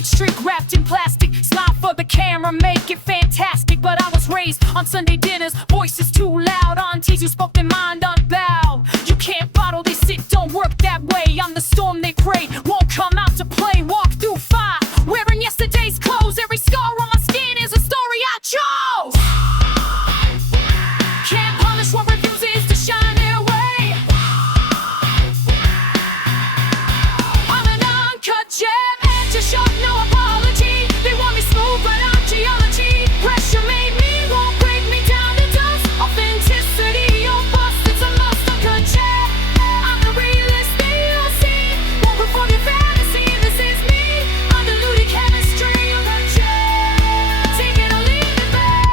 naked streak wrapped in plastic. Smile for the camera, make it fantastic. But I was raised on Sunday dinners, voices too loud. Aunties who spoke their mind unbowed. You can't bottle this, it don't work that way. I'm the storm they pray won't come out to play. Walk through fire, wearing yesterday's clothes. Every scar on my skin is a story I chose. Can't punish what refuses to shine their way. I'm an uncut gem, edge to sharp, no apology. They want me smooth, but I'm geology. Pressure made me, won't break me down to dust. Authenticity, your bust, it's a must. Uncut gem, I'm the realest they'll see. Won't perform your fantasy, this is me. Undiluted chemistry, uncut gem. Take it or leave it, babe.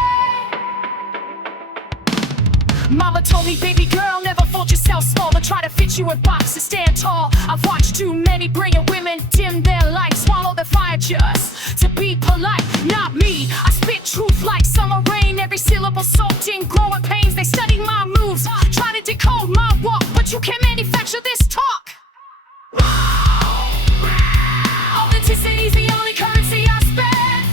Mama told me, baby girl, never fold yourself small. But try to fit you in boxes, stand tall. I've watched too many brilliant women dim their light, swallow their fire just to be polite. Not me, I spit truth like summer rain. Every syllable soaked in growing pains. They study my moves, try to decode my walk, but you can't manufacture this talk. Authenticity's the only currency I spend.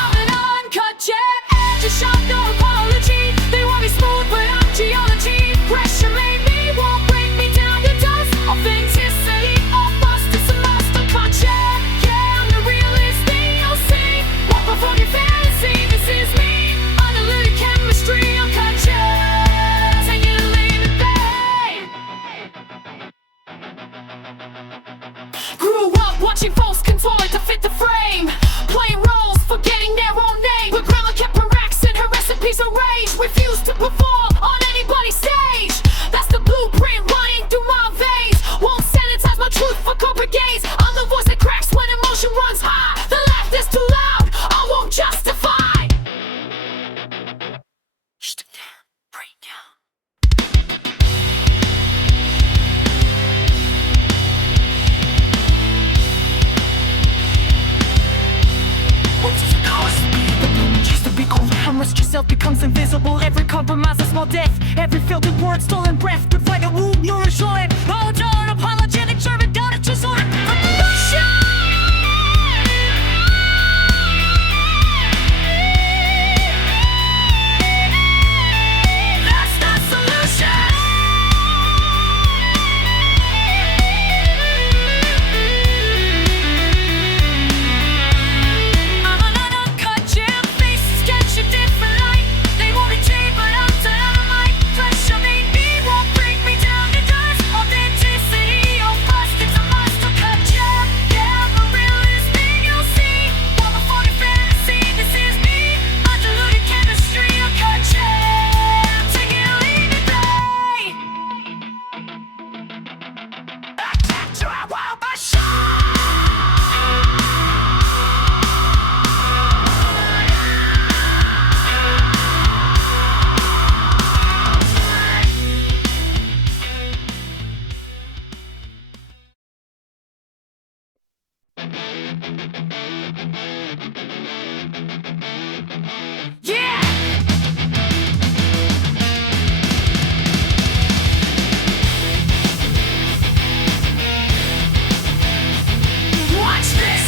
I'm an uncut gem, edge to sharp, no apology. They want me smooth, but I'm geology. Pressure made me, won't break me down to dust. Authenticity, all bust, it's a must. Uncut gem, yeah, I'm the realest thing you'll see. Won't perform your fantasy, this is me. Undiluted chemistry, uncut gem. Take it or leave it, babe. Grew up watching folks contort to fit the frame, playing roles, forgetting their own name. But grandma kept her racks and her recipes of rage. Refused to perform on anybody's stage. That's the blueprint running through my veins. Won't sanitize my truth for corporate gains. I'm the voice that cracks when emotion runs high. The laugh that's too loud, I won't justify. Shut it down, break down. What does it cost? Just to be cold, how much yourself becomes invisible. Every compromise a small death. Every filtered word, stolen breath. Provide a wound, nourish all it. Oh, darn, apologetic, servant, daughter, just on That's the solution. I'm an uncut gem, faces catch a different light. They want me chained, but I'm dynamite. Pressure made me, won't break me down to dust. Authenticity, your bust, it's a must. Uncut gem, yeah, I'm the realest thing you'll see. Won't perform your fantasy, this is me. Undiluted chemistry, uncut gem. Take it or leave it, babe. Attack to our wild machine. Yeah! Watch this!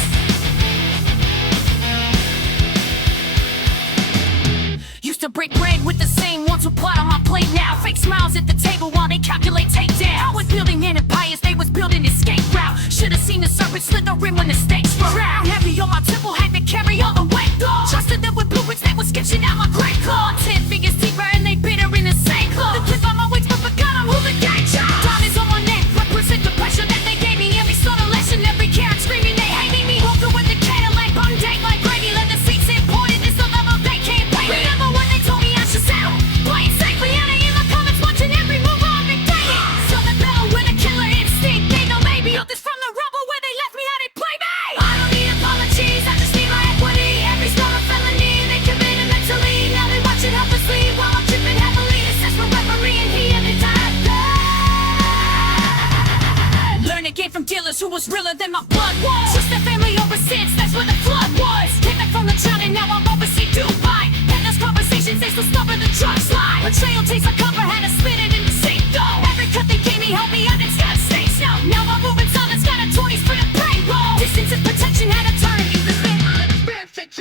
Used to break bread with the same ones who plot on my plate now. Fake smiles at the table while they calculate takedown. I was building empires, they was building escape route. Should've seen the serpent slit the rim when the stakes were out. Heavy on my temple, had to carry all the weight. Trusted them with blueprints, they was sketching out my great claw. 10 figures deeper and they bitter in the same club. The clip on my wings, but forgot I'm who the gang job. Diamonds on my neck, represent the pressure that they gave me. Every sort of lesson, every carrot screaming, they hating me. Walking with the Cadillac, bundang like gravy. Let the seats imported, it's the level they can't pay. Remember when they told me I should settle? Playing safely, and they in the comments watching every move I'm dictating. Southern bell with a killer instinct. They know maybe built this from the rubble where they left me, how they play me. I don't need apologies, I just need my equity. Every star a felony, they committed mentally. Now they watch it helplessly while I'm tripping heavily. Assess for weaponry and he and they died. Learn a game from dealers who was realer than my blood was. Trust their family over sins, that's where the flood was. Came back from the drowning, now I'm overseas Dubai. Endless conversations, they still stubborn the drug slide. Betrayal takes a cover, had to spit it in the sink though. Every cut they gave me helped me out, it's gotta stay snow. Now I'm moving silence, gotta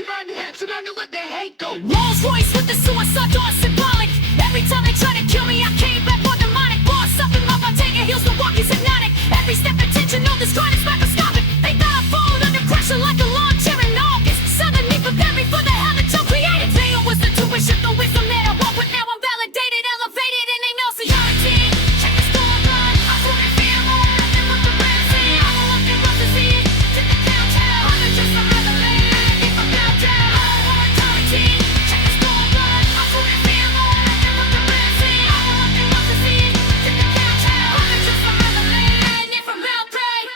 to my hands and I know let the hate go. Rolls Royce with the suicide door symbolic. Every time they try to kill me, I came back more demonic. Boss up in my Bottega heels, the walkie's hypnotic. Every step attention, no, this grind is microscopic. They thought I followed under pressure like a lawn chair in August. Suddenly prepared me for the hell that you created. They was the tuition, the wisdom that I want, but now I'm validated, elevated, and they know seniority. Check the store run, I saw it feel more. Nothing but the brand see. I'm a lucky rose to see it. To the downtown, I'm just another land. If I'm downtown, I don't want authority. Check the store run, I saw it feel more. Nothing but the brand see. I'm a lucky rose to see it. To the downtown, I'm just another land. If I'm out right,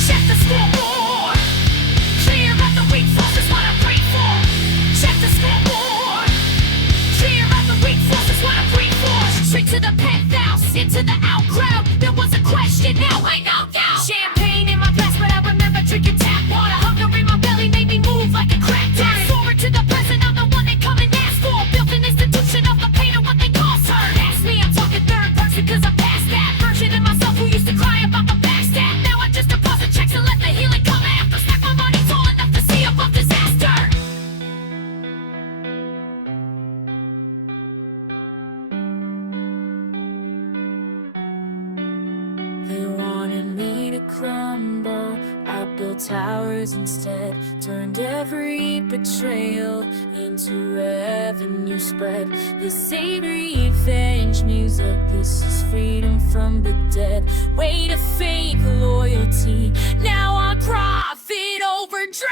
check the scoreboard. Clear out the weak force is what I pray for. Check the scoreboard. Clear out the weak force is what I pray for. Straight to the penthouse, into the out crowd. There was a question, now I know now. Champagne in my glass, but I remember drinking tap water. Hunger in my belly made me move like a crack dad. Forward to the present, I'm the one they come and ask for. Built an institution of the pain of what they call turn. Ask me, I'm talking third person, cause I'm past that version of myself who used to cry about the backstab. Now I just deposit checks and let the healing come after. Stack my money tall enough to see above disaster. They wanted me to crumble. I built towers instead. Turned every betrayal into revenue spread. This ain't revenge music. This is freedom from the dead. Way to fake loyalty. Now I profit over dread.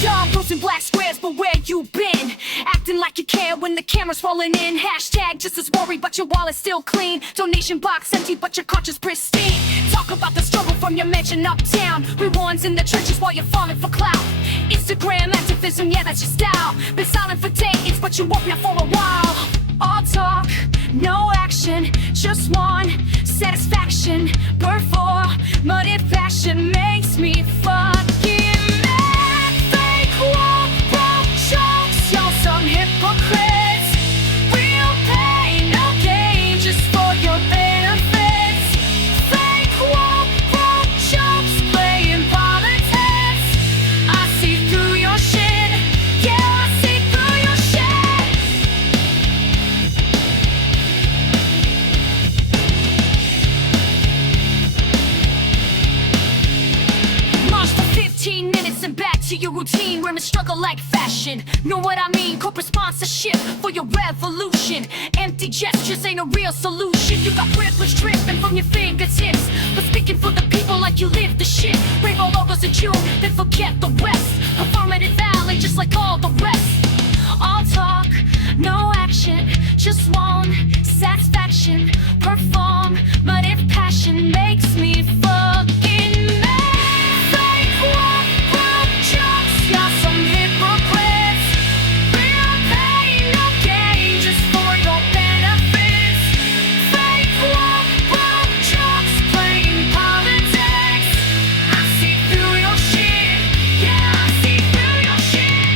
Y'all posting black squares, but where you been? Acting like you care when the camera's rolling in. Hashtag just as worried, but your wallet's still clean. Donation box empty, but your conscience pristine. Talk about the struggle from your mansion uptown. Rewards in the trenches while you're falling for clout. Instagram activism, yeah, that's your style. Been silent for days, but you woke now for a while. All talk, no action, just one satisfaction. Performative passion makes me fucking mad. Fake wall, broke jokes, y'all some hypocrites. Real pain, no gain, just for your benefits. Fake wall, broke jokes, playing politics. I see through your shit, yeah, I see through your shit. March for 15 minutes and back to your routine. Women struggle like fashion. Know what I mean? Corporate sponsorship for your revolution. Empty gestures ain't a real solution. You got privilege dripping from your fingertips. But speaking for the people like you live the shit. Rainbow logos at you, then forget the rest. Affirmative valley just like all the rest. All talk, no action, just one satisfaction. Performative passion makes me fucking mad. Fake walk, broke jokes, y'all some hypocrites. Real pain, no gain, just for your benefits. Fake walk, broke jokes, playing politics. I see through your shit, yeah, I see through your shit.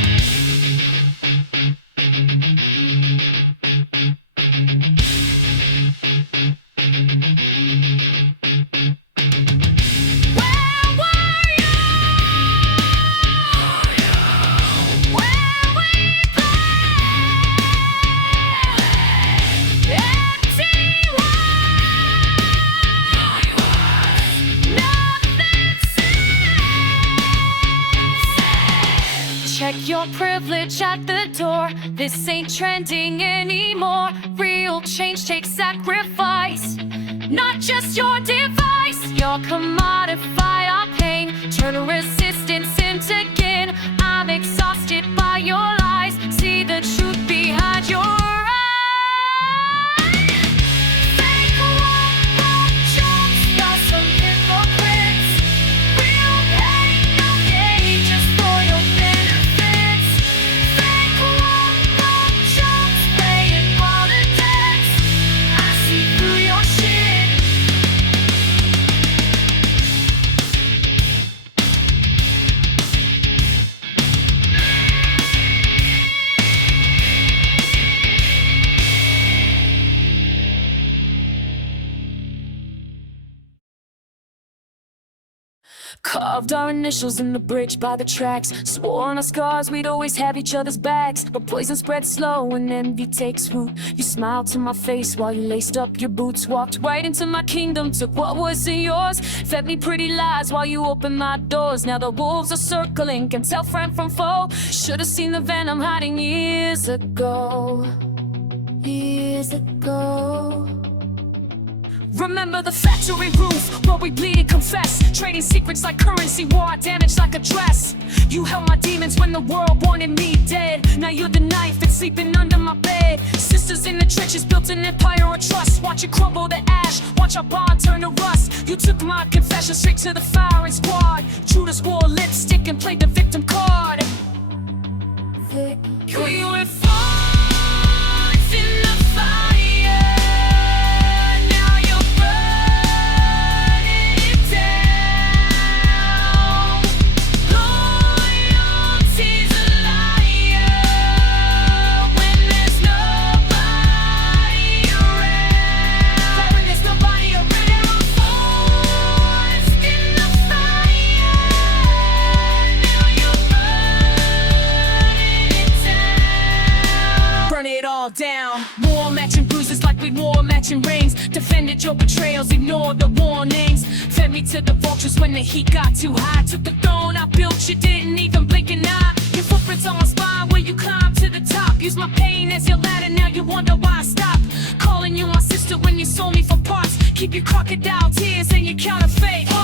Where were you? Where we play? Empty nothing said. Check your privilege at the door. This ain't trending anymore. Real change takes sacrifice, not just your device. You're commodify our pain, turn resistance into gain. I'm exhausted by your lies. See the truth behind your Carved our initials in the bridge by the tracks. Swore on our scars we'd always have each other's backs. But poison spreads slow when envy takes root. You smiled to my face while you laced up your boots. Walked right into my kingdom, took what wasn't yours. Fed me pretty lies while you opened my doors. Now the wolves are circling, can tell friend from foe. Should've seen the venom hiding years ago. Years ago. Remember the factory roof where we bleed and confess. Trading secrets like currency, wore our damage like a dress. You held my demons when the world wanted me dead. Now you're the knife that's sleeping under my bed. Sisters in the trenches built an empire of trust. Watch it crumble to ash, watch our bond turn to rust. You took my confession straight to the firing squad. Judas wore lipstick and played the victim card. We were forged in the fire. Down, wore matching bruises like we wore matching rings. Defended your betrayals, ignored the warnings. Fed me to the vultures when the heat got too high. Took the throne I built, you didn't even blink an eye. Your footprints on my spine where you climbed to the top. Used my pain as your ladder, now you wonder why I stopped. Calling you my sister when you sold me for parts. Keep your crocodile tears and your counterfeit heart.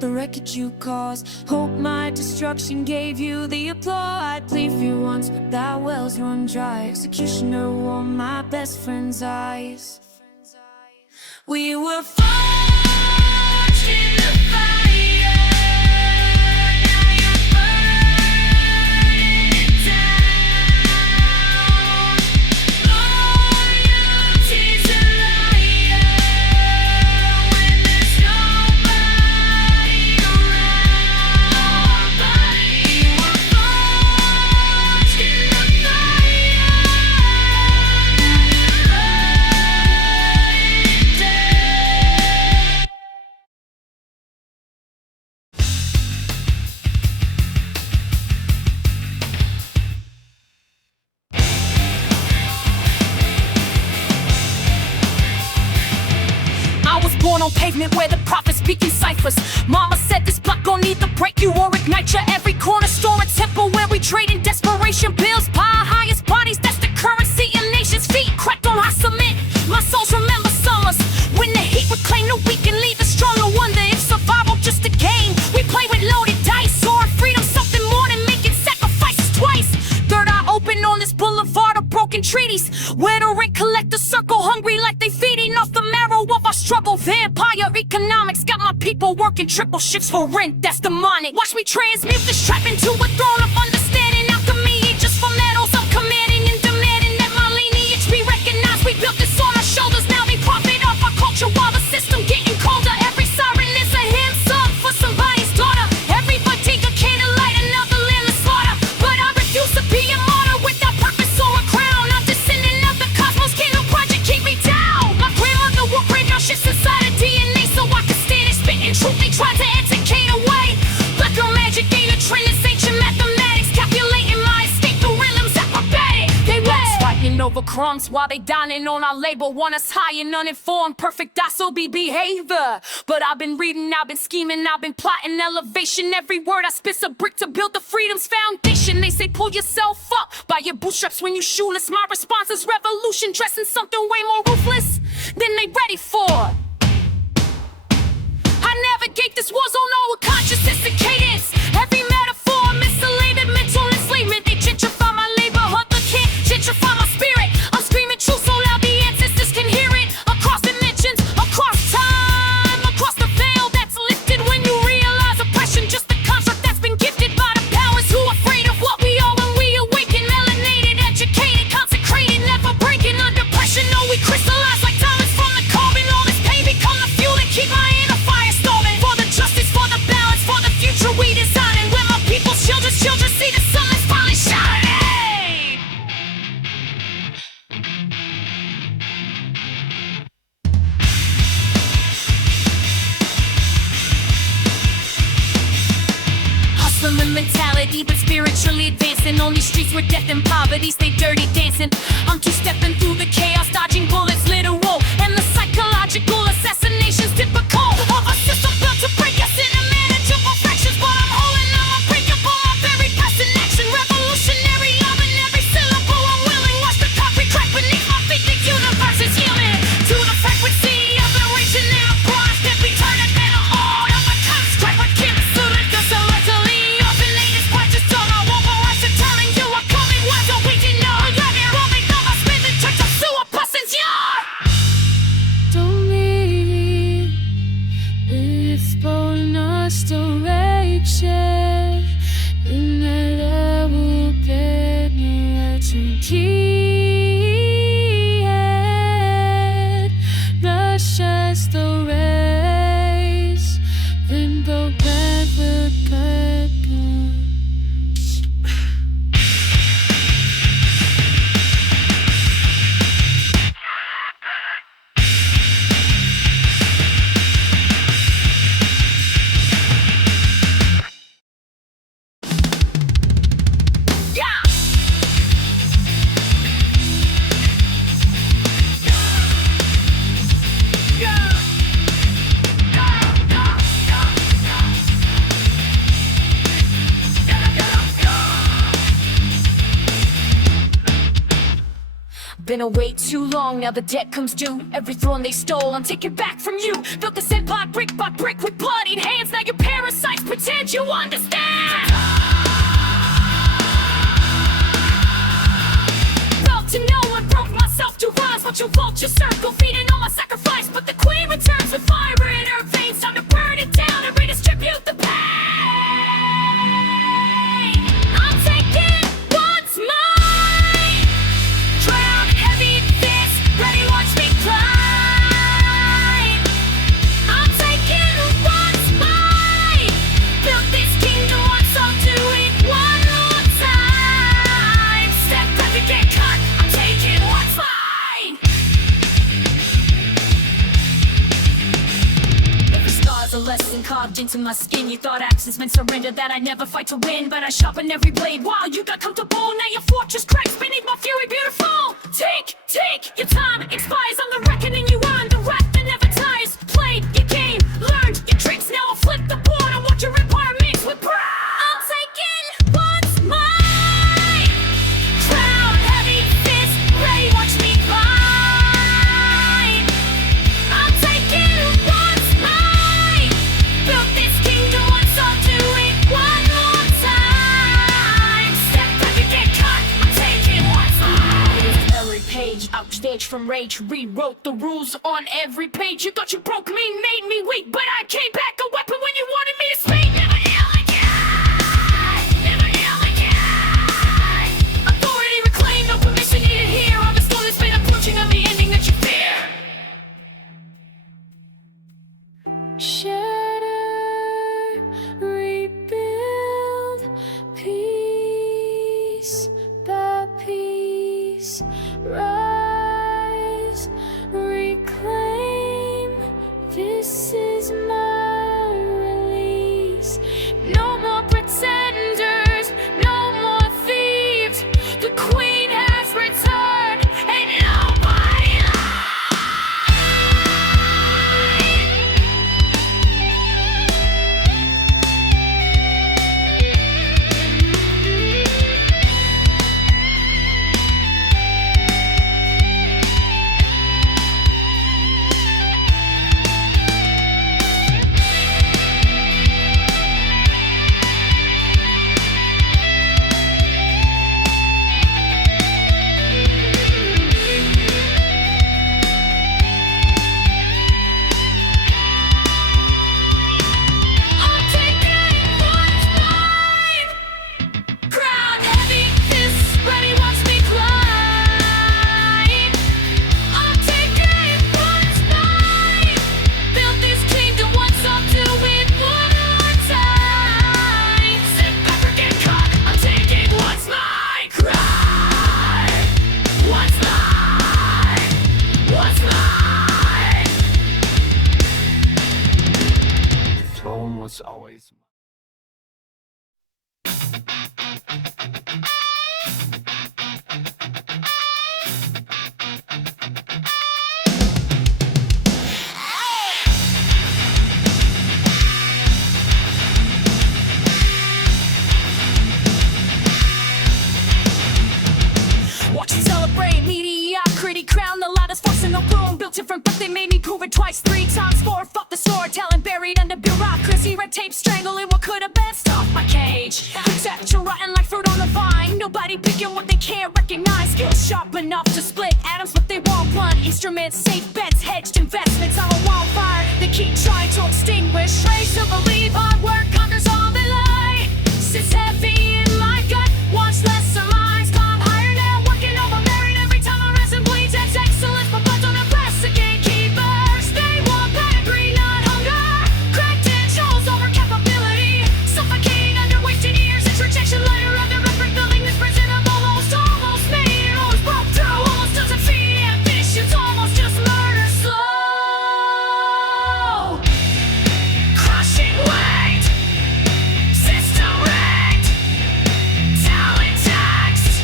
The wreckage you caused. Hope my destruction gave you the applause. I'd plead for you once, but that well's run dry. Executioner wore my best friend's eyes. We were forged in the fire. On pavement where the prophets speak in ciphers. Mama said this block gon' either break you or ignite you. Every corner store a temple where we trade in desperation. Bills by our highest bodies, that's the currency of nations. Feet cracked on hot cement. My souls remember summers when the heat would claim the weak and leave the stronger. Wonder if survival just a game. We play with loaded dice, or freedom something more than making sacrifices twice. Third eye open on this boulevard of broken treaties, where the rent collectors circle hungry like they feeding off the marrow of our struggle. Vampire economics got my people working triple shifts for rent, that's demonic. Watch me transmute this trap into a throne of understanding. Alchemy, just for metals, I'm commanding and demanding that my lineage be recognized. We built this on our shoulders, now we profit off our culture while the system getting colder. Every siren is a hymn song for somebody's daughter. Every bodega can light another land to slaughter. But I refuse to be a martyr without purpose or a crown. I'm descendant of the cosmos, can no project keep me down. My grandmother will graveyard shifts inside her DNA so I can stand and spit and truth they tried to educate away. Black girl magic ain't a trend, it's ancient mathematics. Calculating my escape through rhythms acrobatic. They was fighting over over crumbs while they dining on our label. Want us high and uninformed, perfect docile behavior. But I've been reading, I've been scheming, I've been plotting elevation. Every word I spit's a brick to build the freedom's foundation. They say pull yourself up by your bootstraps when you shoeless. My response is revolution, dressing something way more ruthless than they ready for. I navigate this war zone all with consciousness and cadence. Every metaphor, miscellated mental enslavement. They gentrify my labor, but they can't gentrify my spirit. I'm screaming truth so loud the ancestors can hear it. Across dimensions, across time, across the veil that's lifted when you realize oppression just a construct that's been gifted by the powers who are afraid of what we are when we awaken. Melanated, educated, consecrated, never breaking under pressure. No, we crystallize like diamonds from the carbon. All this pain become the fuel that keep my inner fire storming. For the justice, for the balance, for the future we design. And when my people's children see the sun is finally shining. Hustling mentality, but spiritually advancing. On these streets where death and poverty stay dirty dancing. I'm two-stepping through the chaos, dodging bullets, literal. And the psychological assassinations typical of a system built to break us into manageable fractions. But I'm holding on, unbreakable, my very past in action. Revolutionary, loving every syllable. I'm willing, watch the concrete crack beneath my feet. The universe is yielding to the frequency of the reaching in a bronze. That we turn it into all of a construct. But Kim Sulik, the selectly orphanate punches. Don't know what we're telling you are coming. Why don't we deny? Let it roll me down my spin the church of sewer bussins, yeah! Don't need it's bonus direction. Inevitable penetration. Not just the race, then go back with purpose. Yeah! Been away too long, now the debt comes due. Every throne they stole, I'm taking back from you. Built this empire brick by brick with bloodied hands. Now your parasites pretend you understand. Felt to no one, broke myself to rise. Watch your vulture circle, feeding on my sacrifice. But the queen returns with fire in her veins. Time to burn it down and redistribute the pain. I'm taking what's mine. Drown heavy fist, ready watch me climb. I'm taking what's mine. Built this kingdom once, I'll do it one more time. Step back and get cut, I'm taking what's mine. Every scar's a lesson carved into my skin. You thought axes meant surrender, that I never fight to win. But I sharpen every blade while you got comfortable. Now your fortress cracks beneath my fury, beautiful. Take your time, expires on the reckoning. You earned the wrath that never tires. Played your game, learned your tricks. Now I'll flip the board and watch your empire mix with pride. I'm taking what's mine. Crown heavy fist, ready watch me climb. I'm taking what's mine. Built this kingdom once, I'll do it one more time. Step back and get cut, I'm taking what's mine. Every page, outstage from rage, rewrote the rules on every page. You thought you broke me, made me weak, but I came back a weapon when you wanted me to speak. Never yell again, never yell again. Authority reclaimed, no permission needed here. I'm a storm that's been approaching on the ending that you fear. Shatter, rebuild, piece by piece, rise, reclaim. This is my home was always Watch it celebrate mediocrity, crown the loudest voice in the room. Built different, but they made me prove it twice, 3 times, 4. Fuck the storytelling buried under bureaucracy, red tape strangling what could have been. Stuff my cage, conceptual rotten like fruit on the vine. Nobody picking what they can't recognize. Skills sharp enough to split atoms, what they won't blunt. Instruments, safe bets, hedged investments. I'm a wildfire they keep trying to extinguish. Race to believe hard work conquers all they lie. Sits heavy in my gut, wants less surmise. Climb higher now, working over merit every time I rest and bleeds. That's excellence, but blood don't impress the gatekeepers. They want pedigree, not hunger. Credentials over capability. Suffocating under wasted years. It's rejection layer of the record building this prison of almost made it. Almost broke through, almost doesn't feed ambitions. Almost just murder slow. Crushing weight. System wrecked. Talent taxed.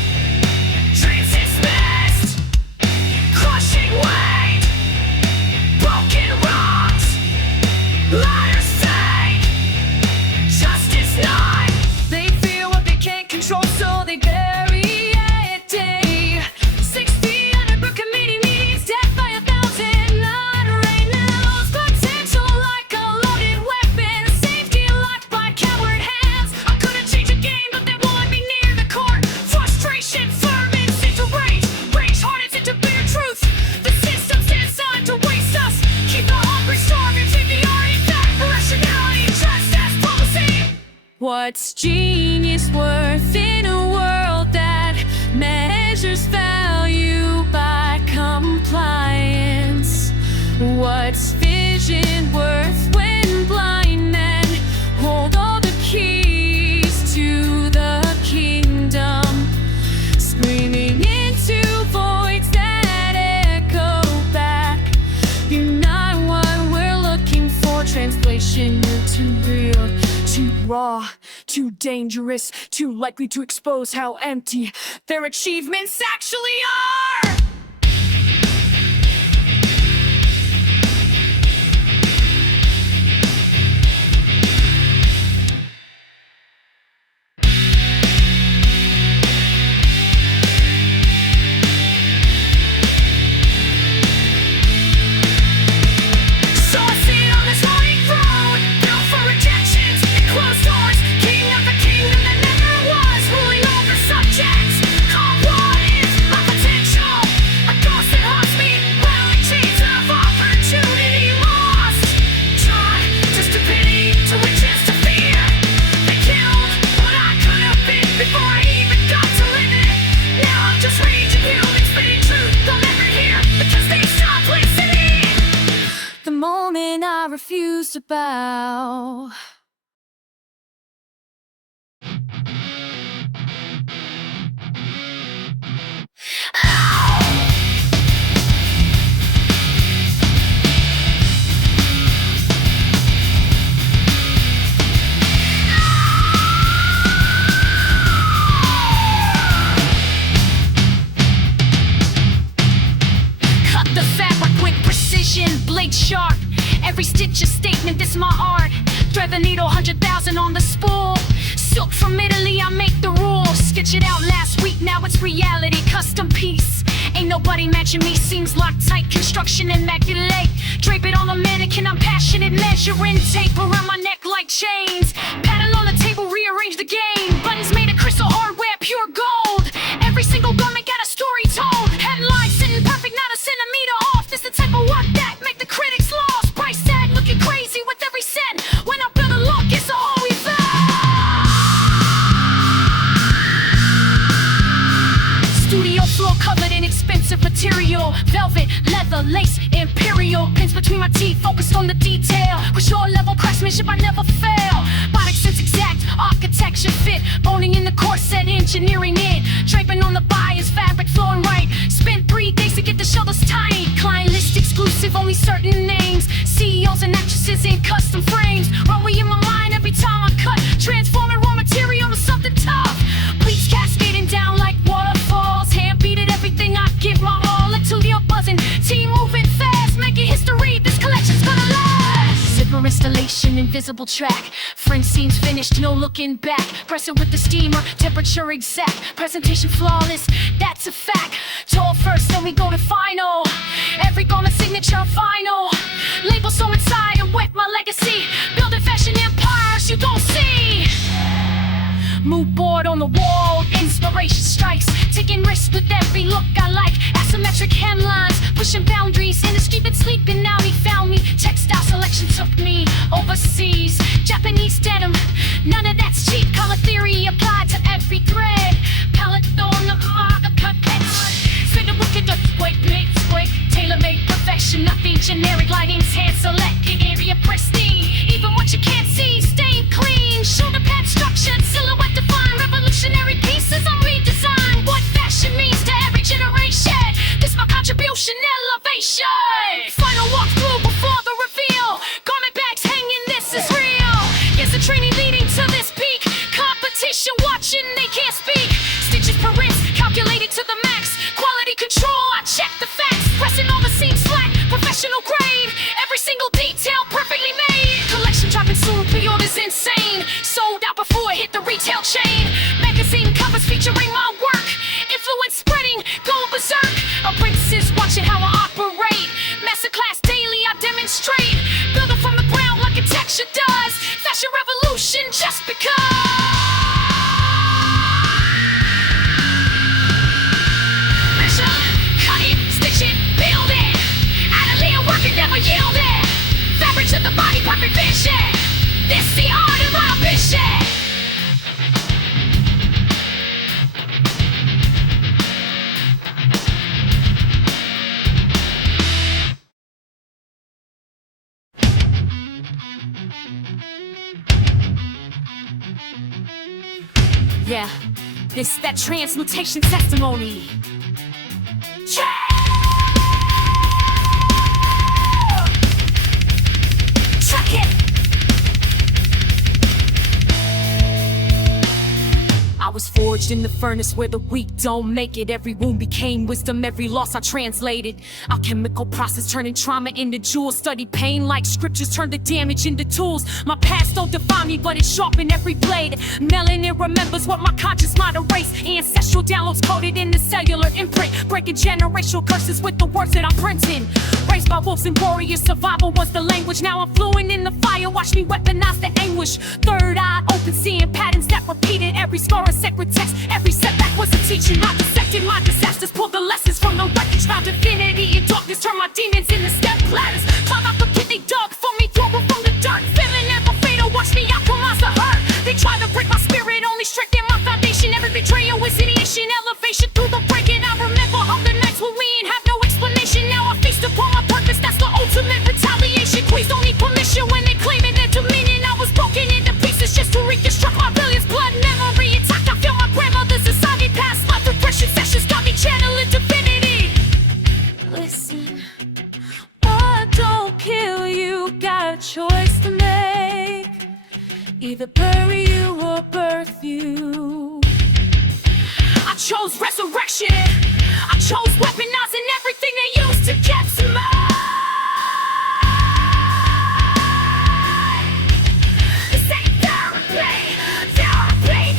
Dreams dismissed. Crushing weight. Broken wrongs. Liars fake. Justice not. They fear what they can't control, so they bury it. Day 6 feet under committee meetings, death by 1,000. Not rain knows potential like a loaded weapon. Safety locked by coward hands. I couldn't change the game, but they won't let me near the court. Frustration ferments into rage. Rage hardens into bitter truth. The system's designed to waste us. Keep the hungry starving. Feed the already fat for rationality. Just as policy. What's genius worth in a world that measures value by compliance? What's vision worth when blind men hold all the keys to the kingdom? Screaming into voids that echo back. You're not what we're looking for. Translation, you're too real, too raw, too dangerous, too likely to expose how empty their achievements actually are. So I sit on this holy throne, built for rejections and closed doors. King of the kingdom that never was, ruling over subjects. Call what is my potential? A ghost that haunts me, rattling chains of opportunity lost. Taught to stupidity, to riches, to fear. They killed what I could have been before I even got to live it. Now I'm just raging, human, spitting truth they'll never hear because they stop listening. The moment I refuse to bow. Cut the fabric with precision, blade sharp. Every stitch a statement, this my art. Thread the needle, 100,000 on the spool. Silk from Italy, I make the rules. Sketch it out last week, now it's reality. Custom piece, ain't nobody matching me. Seams locked tight, construction immaculate. Drape it on the mannequin, I'm passionate. Measuring tape around my neck like chains. Pattern on the table, rearrange the game. Buttons made of crystal hardware, pure gold. Every single garment got a story told. Headline sitting perfect, not a centimeter off. This the type of work that make the critics lost. Price tag looking crazy with every cent. When I build a look, it's all we found. Studio floor covered in expensive material. Velvet, leather, lace, imperial. Pins between my teeth, focused on the detail. With short level craftsmanship, I never fail. Body sense exact, architecture fit, owning in the corset, engineering it, draping on the buyer's fabric, flowing right. Spent 3 days to get the shoulders tight. Client list exclusive, only certain names. CEOs and actresses in custom frames. Rolling in my mind every time I cut, transforming raw material to something tough. Pleats cascading down like waterfalls. Hand beating everything I give my all. Atelier buzzing, team moving fast, making history. This collection's gonna last. Zipper installation, invisible track. Friend scenes finished, no looking back. Pressing with the steamer, temperature exact. Presentation flawless, that's a fact. Told first, then we go to final. Every garment signature final. Label so inside and with my legacy. Building fashion empires you don't see. Mood board on the wall, inspiration strikes. Taking risks with every look I like. Asymmetric hemlines, pushing boundaries. In the street been sleeping, now he found me. Textile selection took me overseas. Japanese denim, none of that's cheap. Color theory applied to every thread. Palette on the cut edge. Fit the wicked up, quick, tailor-made perfection. Nothing generic, lighting's hand selected. Area pristine, even what you can't see. Staying clean, shoulder pad structured. Silhouette defined, revolutionary pieces on redesign. What fashion means to every generation. This my contribution, elevation. Final walkthrough before the reveal. Garment bags hanging, this is real. Yes, the training leading to this peak. Competition watching, they can't speak. Stitches per inch, calculated to the max. Quality control, I check the facts. Pressing all the seams flat, professional grade. Every single detail perfectly made. Collection dropping soon, pre-orders insane. Sold out before it hit the retail chain. Magazine covers featuring my work. Influence spreading, go berserk. Apprentices watching how I operate. Masterclass daily, I demonstrate. Building from the ground like architecture does. Fashion revolution just because. Measure, cut it, stitch it, build it. Atelier work and never yield it. Fabric to the body, perfect vision. This the art of ambition. Yeah, this that transmutation testimony. Track it. I was forged in the furnace where the weak don't make it. Every wound became wisdom, every loss I translated. Alchemical process turning trauma into jewels. Study pain like scriptures, turn the damage into tools. My past don't define me, but it sharpened every blade. Melanin remembers what my conscious mind erased. Ancestral downloads coded in the cellular imprint. Breaking generational curses with the words that I'm printing. Raised by wolves and warriors, survival was the language. Now I'm fluent in the fire, watch me weaponize the anguish. Third eye open, seeing patterns that repeated. Every scar a sacred text, every setback was a teaching. I dissected my disasters, pulled the lessons from the wreckage. Found infinity in darkness, turned my demons into step ladders. Climb out the pit they dug for me, throw them from the dirt. Feeling never fatal, watch me alchemize the hurt. They try to break my spirit, only strengthen my foundation. Every betrayal was ideation, elevation through the breaking. I remember all the nights when we ain't have no explanation. Now I feast upon my purpose, that's the ultimate retaliation. Queens don't need permission when they claiming their dominion. I was broken into pieces just to reconstruct my brilliance. Blood memory intact, I feel my grandmother's inside me. Past life regression sessions got me channeling divinity. Listen, what don't kill you, got a choice to make. Either bury you or birth you. I chose resurrection. I chose weaponizing everything they used to get to me. This ain't therapy,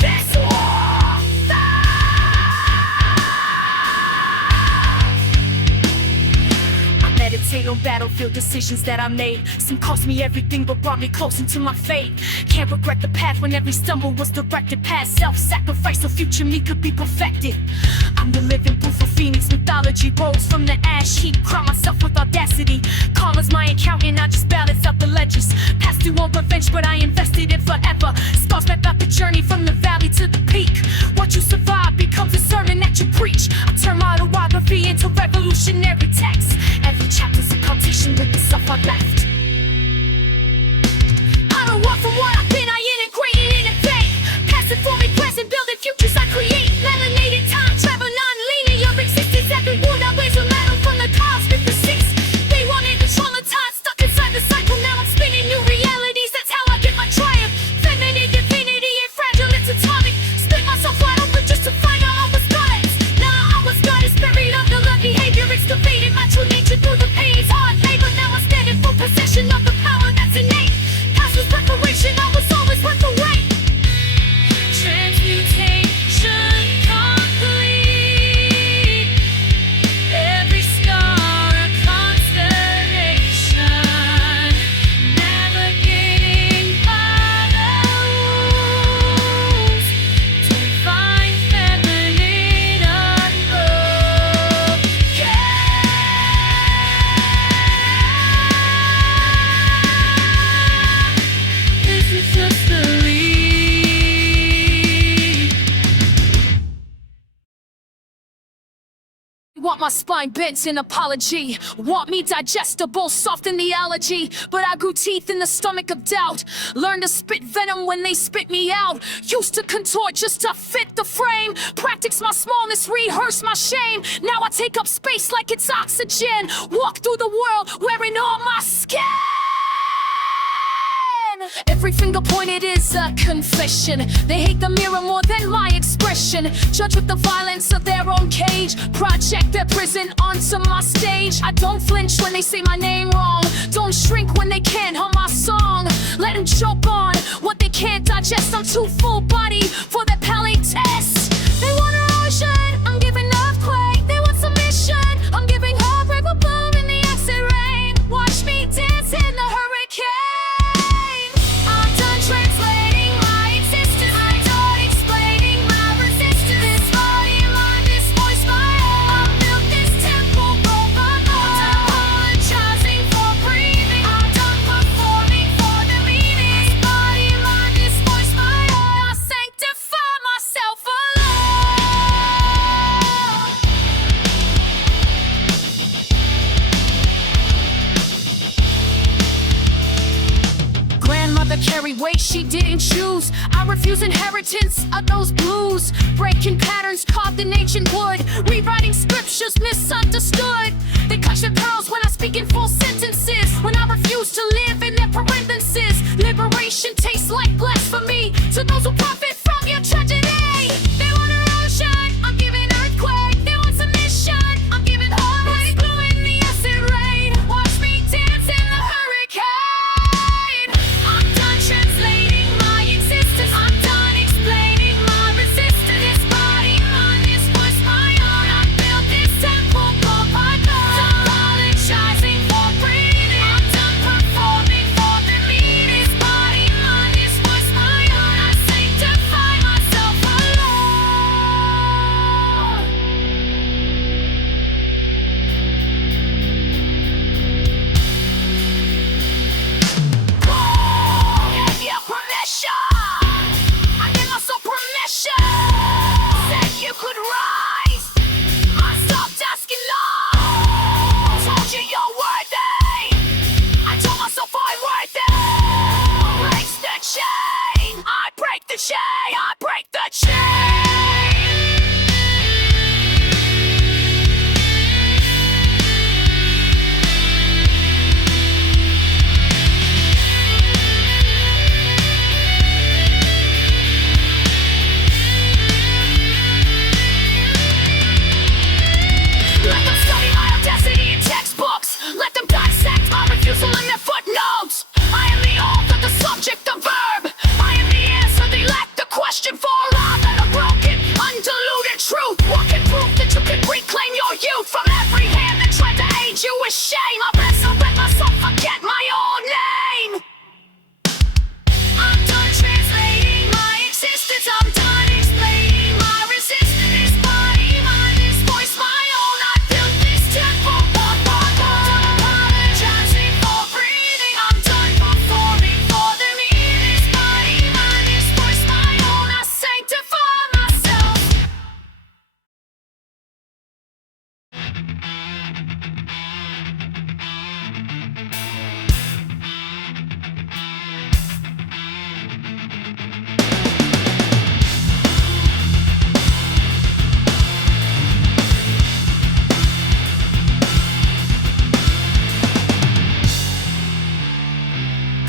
this warfare. I meditate on battlefield decisions that I made. Some cost me everything but brought me closer to my fate. Can't regret the path when every stumble was directed past self-sacrifice so future me could be perfected. I'm the living proof of Phoenix mythology. Rose from the ash heap, crown myself with audacity. Karma's my accountant, I just balance out the ledges. Past due on revenge, but I invested in forever. Scars map out the journey from the valley to the peak. What you survive becomes a sermon that you preach. I turn my autobiography into revolutionary text. Every chapter's a quotation with the stuff I left. I don't want from what I've been, I integrate Want my spine bent in apology. Want me digestible, soft in the allergy. But I grew teeth in the stomach of doubt. Learned to spit venom when they spit me out. Used to contort just to fit the frame. Practice my smallness, rehearse my shame. Now I take up space like it's oxygen. Walk through the world wearing all my skin. Every finger pointed is a confession. They hate the mirror more than my expression. Judge with the violence of their own cage. Project their prison onto my stage. I don't flinch when they say my name wrong. Don't shrink when they can't hum my song. Let them choke on what they can't digest. I'm too full body for their palate test. They want erosion, I'm giving earthquake. They want submission, I'm giving heartbreak with bloom in the acid rain. Watch me dance in the hurricane. Translating my existence, I don't explaining my resistance. This body, mind, this voice, my own. I built this temple, broke my bones. Apologizing for breathing. I'm done performing for the meaning. This body, mind, this voice, my own. I sanctify myself alone. Grandmother carried weight she didn't choose. I refuse inheritance of those blues. Breaking patterns carved in ancient wood. Rewriting scriptures misunderstood. They clutch their pearls when I speak in full sentences. When I refuse to live in their parentheses. Liberation tastes like blasphemy to those who profit from your tragedy. They want erosion, I'm giving earthquake. They want submission, I'm giving heartbreak. Glue in the acid rain. Watch me dance in the hurricane. I'm done translating my existence. I'm done explaining my resistance. This body, mind, this voice, my own. I built this temple, broke my bones. Apologizing for breathing. I'm done performing for the meaning. This body, mind, this voice, my own. I sanctify myself alone. Give you permission. I give myself permission. Said you could rise. I stopped asking long. Told you you're worthy. I told myself I'm worthy. Breaks the chain. I break the chain. I break the chain. Let them study my audacity in textbooks. Let them dissect my refusal in their footnotes. I am the author, the subject, the verb. I am the answer, they lack the question for all that are broken, undiluted truth. What can prove that you can reclaim your youth from every hand that tried to age you with shame? I resurrect myself, forget my own name. I'm done translating my existence. I'm done explaining my resistance. This body, mind, this voice, my own. I built this temple, apologizing for breathing. I'm done performing for the meaning. This body, mind, this voice, my own. I sanctify myself.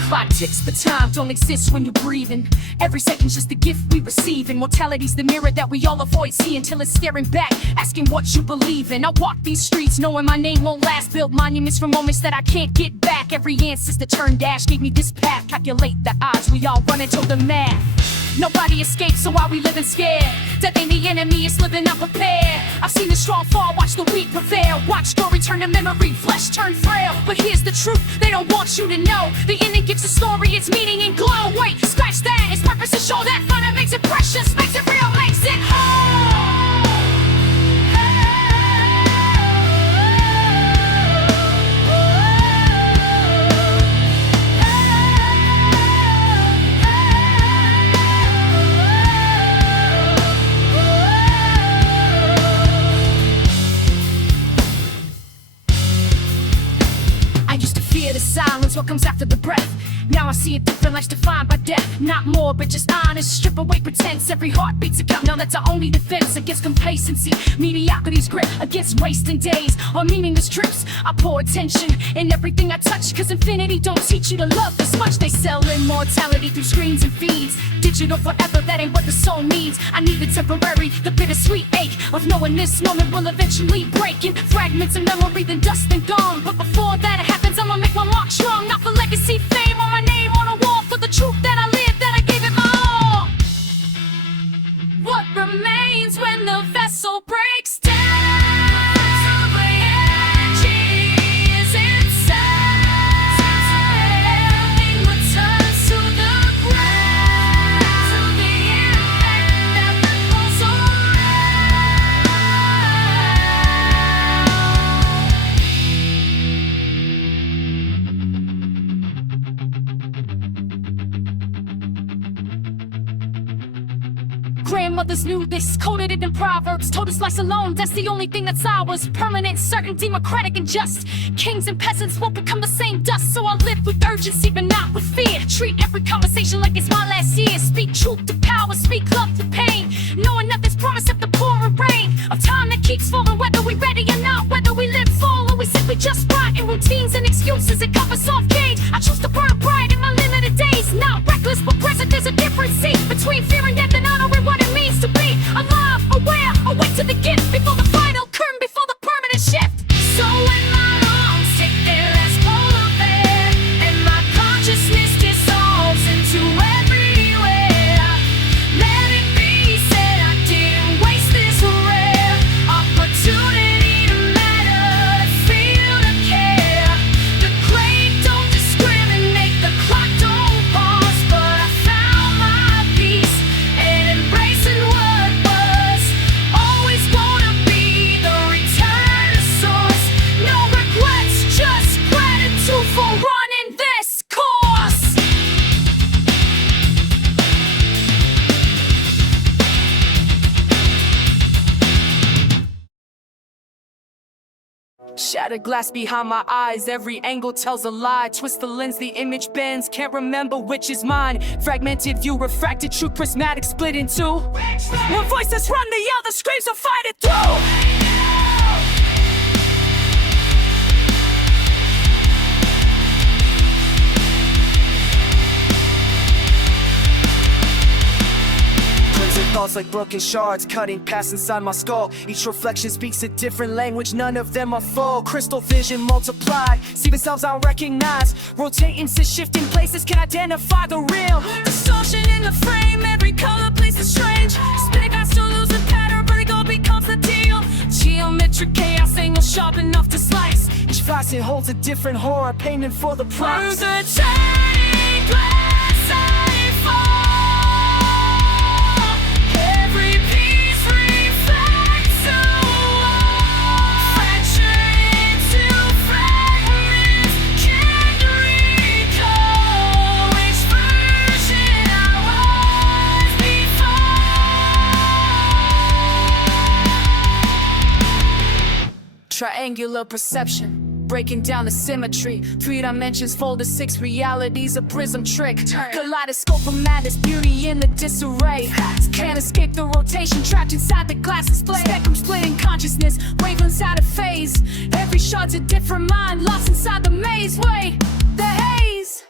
Clock ticks, but time don't exist when you're breathing. Every second's just a gift we receive, and mortality's the mirror that we all avoid seeing till it's staring back, asking what you believe in. I walk these streets knowing my name won't last, build monuments for moments that I can't get back. Every ancestor turned dash gave me this path, calculate the odds, we all run into the math. Nobody escapes, so why we living scared? Death ain't the enemy, it's living unprepared. I've seen the strong fall, watch the weak prevail. Watch story turn to memory, flesh turn frail. But here's the truth, they don't want you to know. The ending gives the story its meaning and glow. Wait, scratch that, its purpose to show that fun that makes it precious, makes it real, makes it whole. is what comes after the breath. Now I see a different life's defined by death. Not more, but just honest. Strip away pretense. Every heartbeat's a count. Now that's our only defense against complacency. Mediocrity's grip against wasting days or meaningless trips. I pour attention in everything I touch, cause infinity don't teach you to love this much. They sell immortality through screens and feeds. Digital forever, that ain't what the soul needs. I need the temporary, the bittersweet ache of knowing this moment will eventually break in fragments of memory, then dust and gone. But before that happens, I'ma make my mark strong. Not for legacy, fame, or my name on a wall. For the truth that I live, that I gave it my all. What remains when the vessel breaks down? Grandmothers knew this, coded it in proverbs. Told us life's alone, that's the only thing that's ours. Permanent, certain, democratic, and just. Kings and peasants won't become the same dust. So I live with urgency, but not with fear. Treat every conversation like it's my last year. Speak truth to power, speak love to pain. Knowing nothing's promised except the pouring rain of time that keeps falling, whether we ready or not. Whether we live full or we simply just rot in routines and excuses. It covers soft cage. I choose to burn bright in my limited days. Not reckless, but present. There's a difference between fear and death, and honoring what it means to be alive, aware, awake to the gift before the final curtain, before the permanent shift. So when my lungs take their last polar bear and my consciousness dissolves into everywhere, let it be said I didn't waste this rare opportunity to matter, to feel, to care. The grave don't discriminate, the clock don't pause, but I found my peace and embracing what was always gonna be the return to source. No regrets, just gratitude for running this course. Shattered glass behind my eyes, every angle tells a lie. Twist the lens, the image bends, can't remember which is mine. Fragmented view, refracted truth, prismatic split in two. One voice that's run, the other screams to fight it through. Thoughts like broken shards, cutting past inside my skull. Each reflection speaks a different language, none of them are full. Crystal vision multiplied, see themselves I recognize. Rotating to shifting places, can identify the real. Distortion in the frame, every color place is strange. Spinning past to lose the pattern, vertigo becomes the deal. Geometric chaos, angle sharp enough to slice. Each facet holds a different horror, painted for the price. Through the chain glass I fall. Every piece reflects a wall, fractured into fragments. Can't recall which version I was before. Triangular perception, breaking down the symmetry. 3 dimensions fold to 6 realities, a prism trick. Kaleidoscope of madness, beauty in the disarray. Can't escape the rotation, trapped inside the glass display. Spectrum splitting consciousness, wavelengths out of phase. Every shot's a different mind, lost inside the maze. Wait, the haze.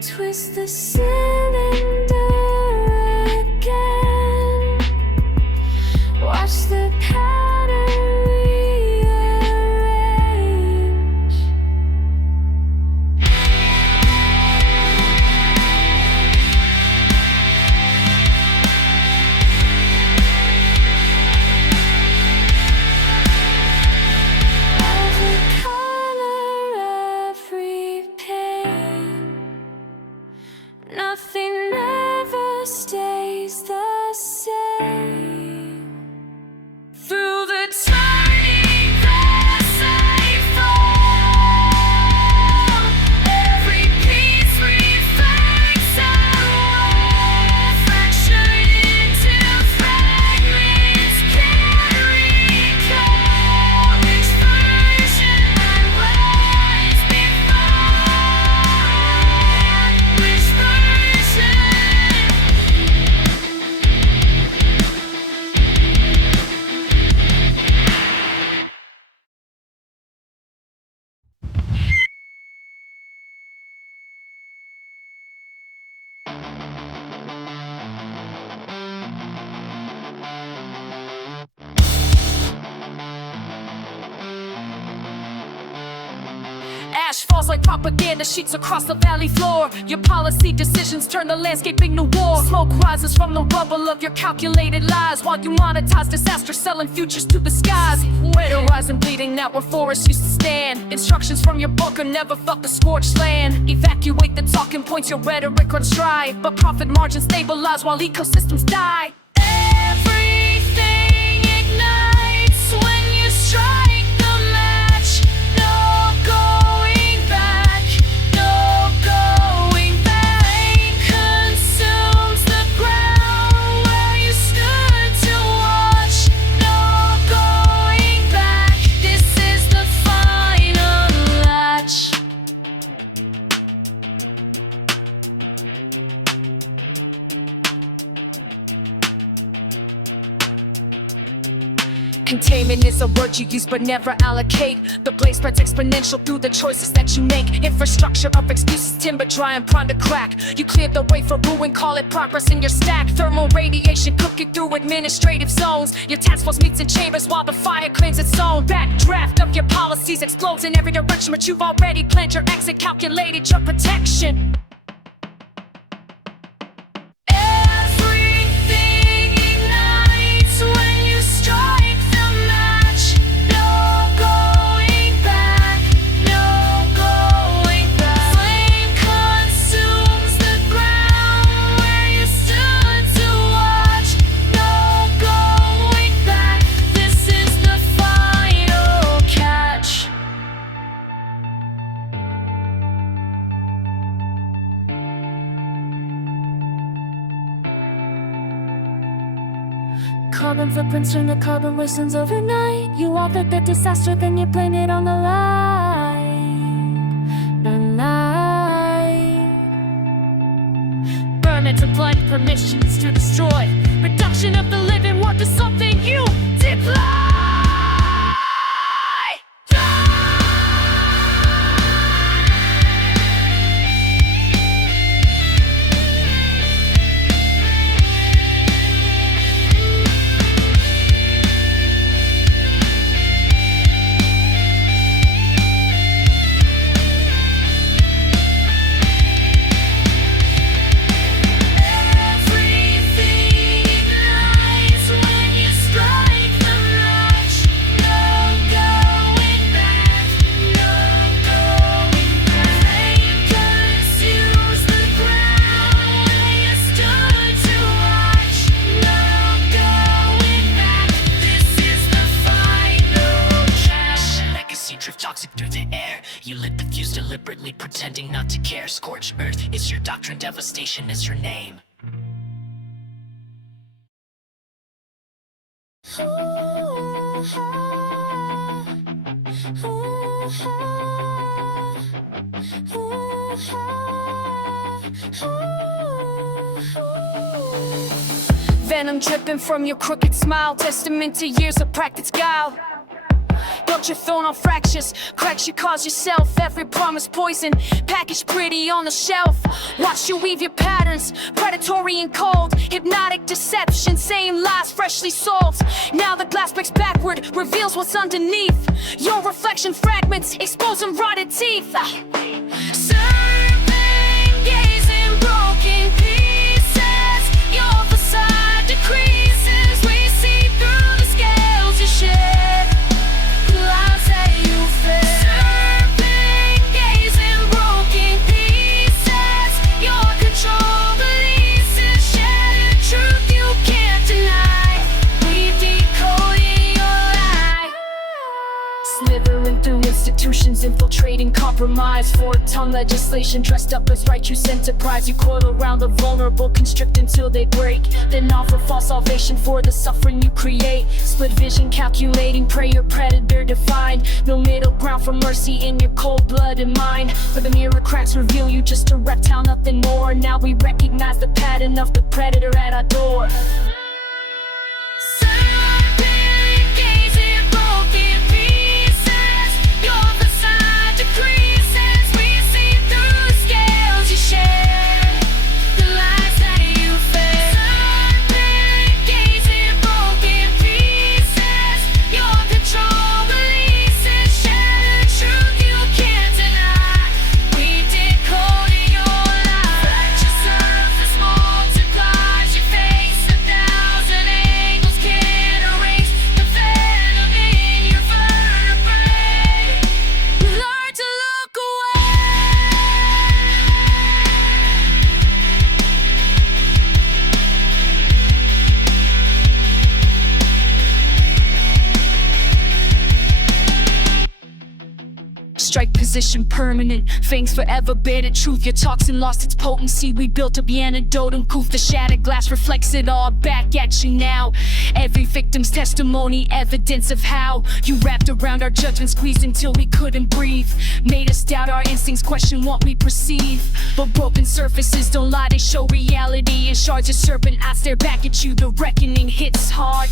Twist the cylinder again. Watch the pattern rearrange. Ash falls like propaganda sheets across the valley floor. Your policy decisions turn the landscape into war. Smoke rises from the rubble of your calculated lies, while you monetize disaster, selling futures to the skies. Red horizon bleeding out where forests used to stand. Instructions from your bunker never felt the scorched land. Evacuate the talking points, your rhetoric runs dry, but profit margins stabilize while ecosystems die. Everything ignites when you strike the match. No going back, no going back. Flame consumes the ground where you stood to watch. No going back, this is the final latch. Containment is a word you use but never allocate. The blaze spreads exponential through the choices that you make. Infrastructure of excuses, timber dry and prone to crack. You cleared the way for ruin, call it progress in your stack. Thermal radiation cooking through administrative zones. Your task force meets in chambers while the fire claims its own. Backdraft of your policies explodes in every direction, but you've already planned your exit, calculated your protection. Everything ignites when you strike the match. No going back, no going back. Flame consumes the ground where you stood to watch. No going back, this is the final catch. Carbon footprints turn to carbon listens overnight. You authored the disaster, then you blame it on the line. The night. Burn it to blood, permissions to destroy. Reduction of the living world to something you deploy. Toxic through the air. You lit the fuse deliberately, pretending not to care. Scorched earth is your doctrine, devastation is your name. Venom dripping from your crooked smile, testament to years of practiced guile. Built your throne on fractures, cracks you cause yourself. Every promise poison, packaged pretty on the shelf. Watch you weave your patterns, predatory and cold. Hypnotic deception, saying lies freshly solved. Now the glass breaks backward, reveals what's underneath. Your reflection fragments, exposing rotted teeth. Serpent gazing broken pieces. Your facade decreases. We see through the scales you shed. Serpent gazing broken pieces. Your control releases. Shattered truth you can't deny. We decoding your lie. Slithering through institutions, infiltrating compromise. Four-tongue legislation dressed up as righteous enterprise. You coil around the vulnerable, constrict until they break. Then offer false salvation for the suffering you create. Split vision, calculating, prayer, predator defined. No middle ground for mercy in your cold-blooded mind. Where the mirror cracks reveal you just a reptile, nothing more. Now we recognize the pattern of the predator at our door. Serpent gazing broken pieces. Your facade decreases. We see through the scales you share. The lies that you fed. Serpent gazing broken pieces. Your control releases. Shattered truth you can't deny. strike position permanent. Fangs forever bear the truth. Your toxin lost its potency. We built up the antidote and coof. The shattered glass reflects it all back at you now. Every victim's testimony, evidence of how you wrapped around our judgment, squeezed until we couldn't breathe. Made us doubt our instincts, question what we perceive. But broken surfaces don't lie, they show reality. And shards of serpent, I stare back at you. The reckoning hits hard.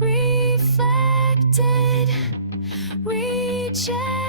Reflected, rejected.